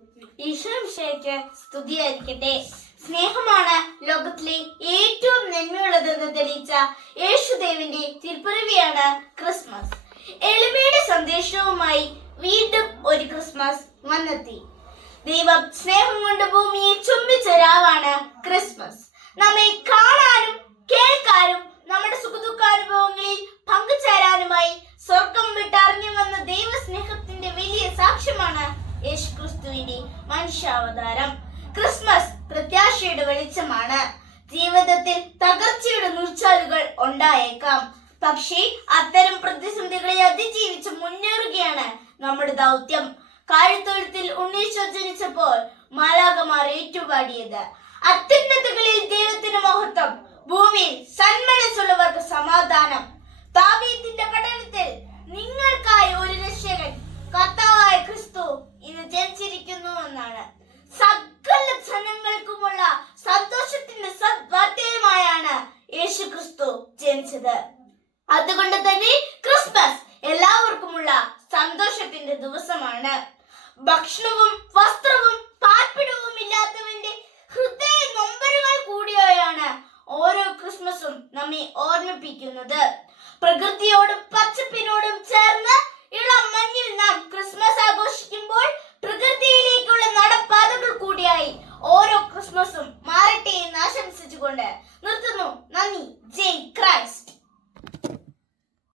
ഈശോമിശിഹായ്ക്ക് സ്തുതിയായിരിക്കട്ടെ. സ്നേഹമാണ് ലോകത്തിലെ ഏറ്റവും നന്മയുള്ളതെന്ന് തെളിയിച്ച യേശുദേവന്റെ തിരുപ്പിറവിയാണ് ക്രിസ്മസ്. എളിമയുടെ സന്ദേശവുമായി വീണ്ടും ഒരു ക്രിസ്മസ് വന്നെത്തി. ദൈവം സ്നേഹം കൊണ്ട് ഭൂമിയെ ചുംബിച്ച രാവാണ് ക്രിസ്മസ്. നമ്മെ കാണാനും കേൾക്കാനും നമ്മുടെ സുഖദുഃഖാനുഭവങ്ങളിൽ പങ്കുചേരാനുമായി സ്വർഗം വിട്ടറിഞ്ഞു വന്ന ദൈവസ്നേഹത്തിന്റെ വലിയ സാക്ഷ്യമാണ് യേശുക്രിസ്തുവിന്റെ മനുഷ്യാവതാരം. ക്രിസ്മസ് പ്രത്യാശയുടെ വെളിച്ചമാണ്. ജീവിതത്തിൽ തകർച്ചയുടെ നൂർച്ചാലുകൾ ഉണ്ടായേക്കാം, പക്ഷേ അത്തരം പ്രതിസന്ധികളെ അതിജീവിച്ച് മുന്നേറുകയാണ് നമ്മുടെ ദൗത്യം. കാഴ്ത്തൊഴുത്തിൽ ഉണ്ണീശോ ജനിച്ചപ്പോൾ മാലാഖമാർ ഏറ്റുപാടിയത് അത്യുന്നതകളിൽ ദൈവത്തിന് മഹത്വം, ഭൂമിയിൽ സന്മനസ്സുള്ളവർക്ക് സമാധാനം. ദാവീദിന്റെ പഠനത്തിൽ നിങ്ങൾക്കായി ഒരു രക്ഷകൻ കർത്താവായ ക്രിസ്തു ഇന്ന് ജനിച്ചിരിക്കുന്നു എന്നാണ്. സകല ജനങ്ങൾക്കുമുള്ള സന്തോഷത്തിന്റെ സദ്വാർത്തയുമായാണ് യേശു ക്രിസ്തു ജനിച്ചത്. അതുകൊണ്ട് തന്നെ ക്രിസ്മസ് എല്ലാവർക്കുമുള്ള സന്തോഷത്തിന്റെ ദിവസമാണ്. ഭക്ഷണവും വസ്ത്രവും പാർപ്പിടവും ഇല്ലാത്തവന്റെ ഹൃദയ നൊമ്പരങ്ങൾ കൂടിയാണ് ഓരോ ക്രിസ്മസും നമ്മെ ഓർമ്മിപ്പിക്കുന്നത്. പ്രകൃതിയോടും